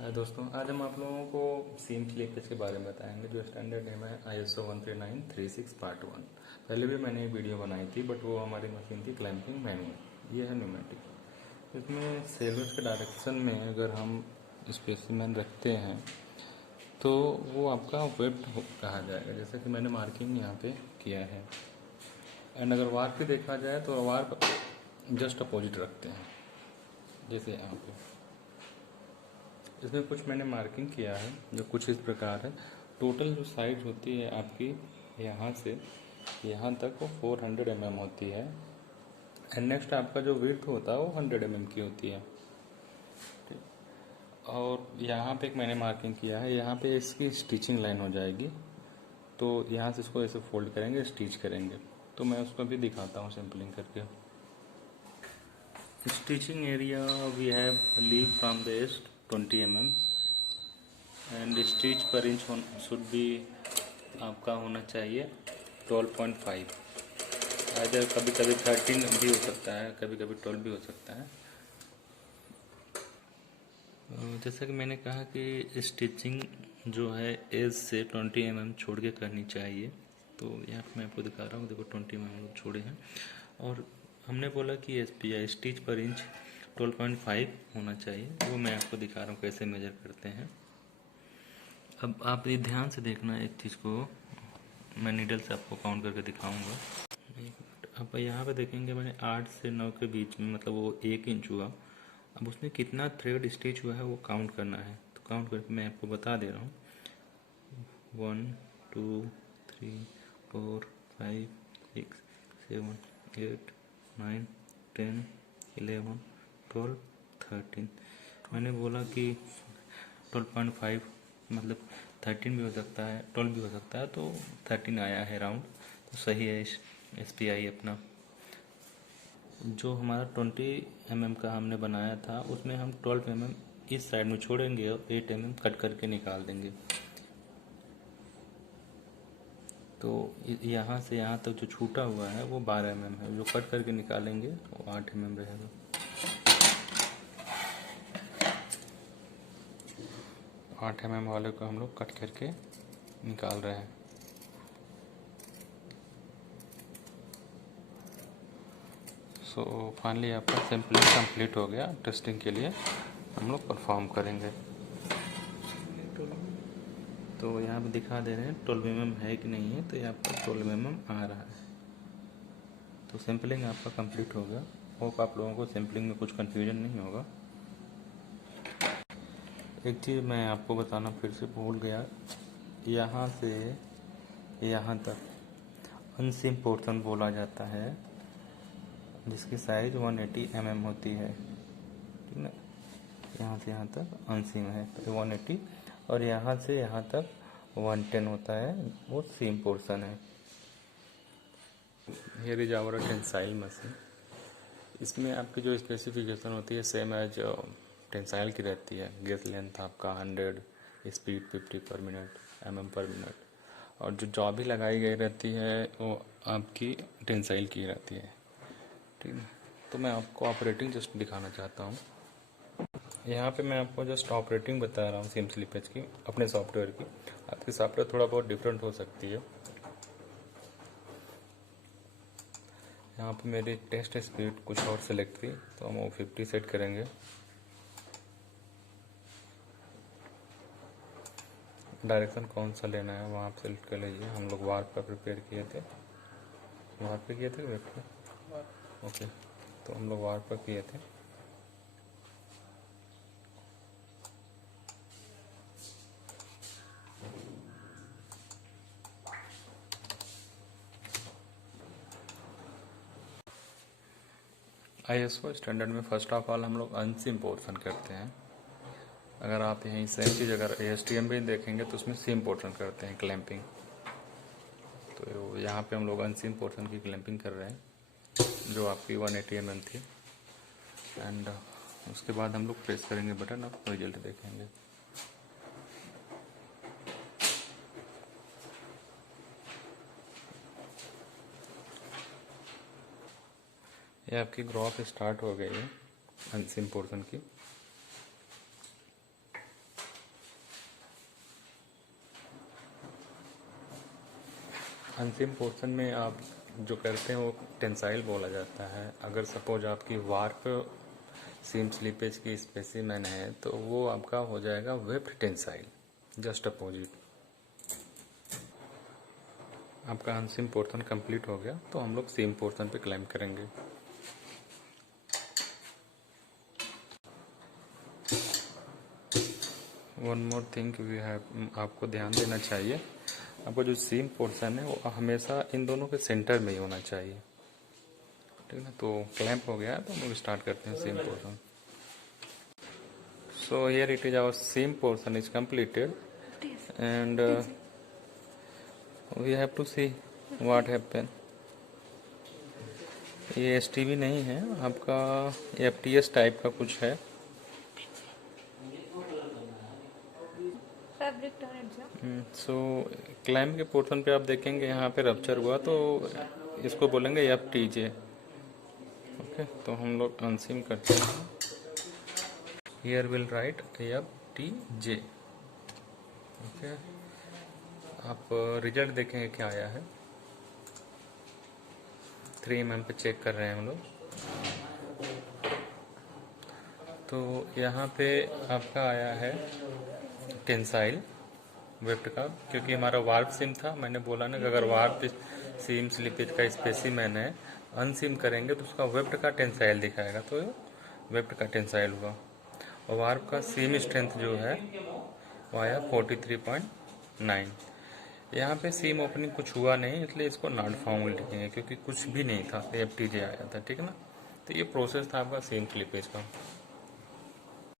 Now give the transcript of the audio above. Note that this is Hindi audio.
हाय दोस्तों, आज हम आप लोगों को सीम क्लिपेज के बारे में बताएंगे जो स्टैंडर्ड नेम है ISO 13936 पार्ट 1। पहले भी मैंने एक वीडियो बनाई थी बट वो हमारी मशीन थी क्लैंपिंग मैनुअल। ये है न्यूमेटिक। इसमें सेलर्स के डायरेक्शन में अगर हम स्पेसिमेन रखते हैं तो वो आपका वेट कहा जाएगा, जैसे कि मैंने मार्किंग यहाँ पे किया है। एंड अगर वार पे देखा जाए तो वार जस्ट अपोजिट रखते हैं, जैसे यहाँ पे। इसमें कुछ मैंने मार्किंग किया है जो कुछ इस प्रकार है। टोटल जो साइज होती है आपकी यहाँ से यहाँ तक वो 400 mm होती है। एंड नेक्स्ट आपका जो विड्थ होता है वो 100 mm की होती है। और यहाँ पे एक मैंने मार्किंग किया है, यहाँ पे इसकी स्टिचिंग लाइन हो जाएगी। तो यहाँ से इसको ऐसे फोल्ड करेंगे, स्टिच करेंगे। तो मैं उसको भी दिखाता हूँ सैम्पलिंग करके। Stitching area we have leave from the waist 20 mm and stitch per inch should be आपका होना चाहिए 12.5। अगर कभी कभी 13 भी हो सकता है, कभी कभी 12 भी हो सकता है। जैसा कि मैंने कहा कि स्टिचिंग जो है एज से 20 mm छोड़ के करनी चाहिए। तो यहाँ पे मैं आपको दिखा रहा हूँ, देखो 20 mm छोड़े हैं। और हमने बोला कि SPI स्टिच पर इंच 12.5 होना चाहिए। वो मैं आपको दिखा रहा हूँ कैसे मेजर करते हैं। अब आप ये ध्यान से देखना एक चीज़ को, मैं नीडल से आपको काउंट करके दिखाऊंगा। अब यहाँ पे देखेंगे मैंने 8 से 9 के बीच में, मतलब वो 1 इंच हुआ। अब उसमें कितना थ्रेड स्टिच हुआ है वो काउंट करना है। तो काउंट करके मैं आपको बता दे रहा हूँ। 1 2 3 4 5 6 7 8 9 10 11 12 13। मैंने बोला कि 12.5 मतलब 13 भी हो सकता है, 12 भी हो सकता है, तो 13 आया है राउंड, तो सही है। SPI अपना जो हमारा 20 mm का हमने बनाया था उसमें हम 12 mm इस साइड में छोड़ेंगे और 8 mm कट करके निकाल देंगे। तो यहाँ से यहाँ तक जो छूटा हुआ है वो 12 mm है, जो कट करके निकालेंगे वो 8 mm रहेगा। 8 mm वाले को हम लोग कट करके निकाल रहे हैं। सो फाइनली आपका सैम्पलिंग कंप्लीट हो गया। टेस्टिंग के लिए हम लोग परफॉर्म करेंगे। तो यहाँ पे दिखा दे रहे हैं 12 mm है कि नहीं है, तो ये आपका 12 mm आ रहा है। तो सैम्पलिंग आपका कंप्लीट हो गया। होप आप लोगों को सैम्पलिंग में कुछ कन्फ्यूजन नहीं होगा। एक चीज़ मैं आपको बताना फिर से भूल गया, यहाँ से यहाँ तक अनसीम पोर्शन बोला जाता है, जिसकी साइज 180 mm होती है, ठीक ना। यहाँ से यहाँ तक अनसीम है 180, और यहाँ से यहाँ तक 110 होता है, वो सीम पोर्शन है। Here is our tensile machine. इसमें आपकी जो स्पेसिफिकेशन होती है सेम एज टेंसाइल की रहती है। गेज लेंथ आपका 100, स्पीड 50 पर मिनट, mm पर मिनट, और जो जॉब भी लगाई गई रहती है वो आपकी टेंसाइल की रहती है, ठीक है। तो मैं आपको ऑपरेटिंग जस्ट दिखाना चाहता हूँ। यहाँ पे मैं आपको जस्ट ऑपरेटिंग बता रहा हूँ सीम स्लिपेज की, अपने सॉफ्टवेयर की। आपकी सॉफ्टवेयर थोड़ा बहुत डिफरेंट हो सकती है। यहाँ पे मेरी टेस्ट स्पीड कुछ और सेलेक्ट थी, तो हम वो 50 सेट करेंगे। डायरेक्शन कौन सा लेना है वहाँ आप सेलेक्ट कर लीजिए। हम लोग वार्प का प्रिपेयर किए थे, वार्प पे किए थे वेब पे, ओके। तो हम लोग वार्प पर किए थे। ISO स्टैंडर्ड में फर्स्ट ऑफ ऑल हम लोग अनसीम पोर्शन करते हैं। अगर आप यहीं सेम चीज़ अगर ASTM भी देखेंगे तो उसमें सीम पोर्शन करते हैं क्लैंपिंग। तो यहाँ पे हम लोग अनसीम पोर्शन की क्लैंपिंग कर रहे हैं जो आपकी 180 mm थी। एंड उसके बाद हम लोग प्रेस करेंगे बटन, अब रिजल्ट देखेंगे। ये आपकी ग्रोथ स्टार्ट हो गई है अनसीम पोर्शन की। अंतिम पोर्शन में आप जो करते हैं वो टेंसाइल बोला जाता है। अगर सपोज आपकी वार्प सीम स्लीपेज की स्पेसिमेन है तो वो आपका हो जाएगा वेब्ड टेंसाइल, जस्ट अपोजिट। आपका अंतिम पोर्शन कंप्लीट हो गया तो हम लोग सीम पोर्शन पे क्लाइंब करेंगे। One more thing we have, आपको ध्यान देना चाहिए, आपका जो सीम पोर्शन है वो हमेशा इन दोनों के सेंटर में ही होना चाहिए, ठीक है ना। तो क्लैंप हो गया तो हम लोग स्टार्ट करते हैं seam portion. So here it is our seam portion is completed and we have to see what happen. ये एसटीवी नहीं है, आपका एफटीएस टाइप का कुछ है। सो क्लाइंब के पोर्शन पे आप देखेंगे यहाँ पे रप्चर हुआ तो इसको बोलेंगे एफटीजे। ओके, तो हम लोग अनसीम करते हैं। Here will write FTJ. Okay, आप रिजल्ट देखेंगे क्या आया है। 3 mm पे चेक कर रहे हैं हम लोग। तो यहाँ पे आपका आया है टेंसाइल वेब्ड का, क्योंकि हमारा वार्प सिम था। मैंने बोला ना कि अगर वार्प सीम स्लीपेज का स्पेसिमेन है, अनसिम करेंगे तो उसका वेब्ड का टेंसाइल दिखाएगा, तो वेब्ड का टेंसाइल हुआ। और वार्प का सीम स्ट्रेंथ जो है वो आया 43.9। यहाँ पे सीम ओपनिंग कुछ हुआ नहीं, इसलिए इसको नॉट फाउंड लिखेंगे, क्योंकि कुछ भी नहीं था, एफटीजे आया था, ठीक है ना। तो ये प्रोसेस था आपका सीम स्लीपेज का।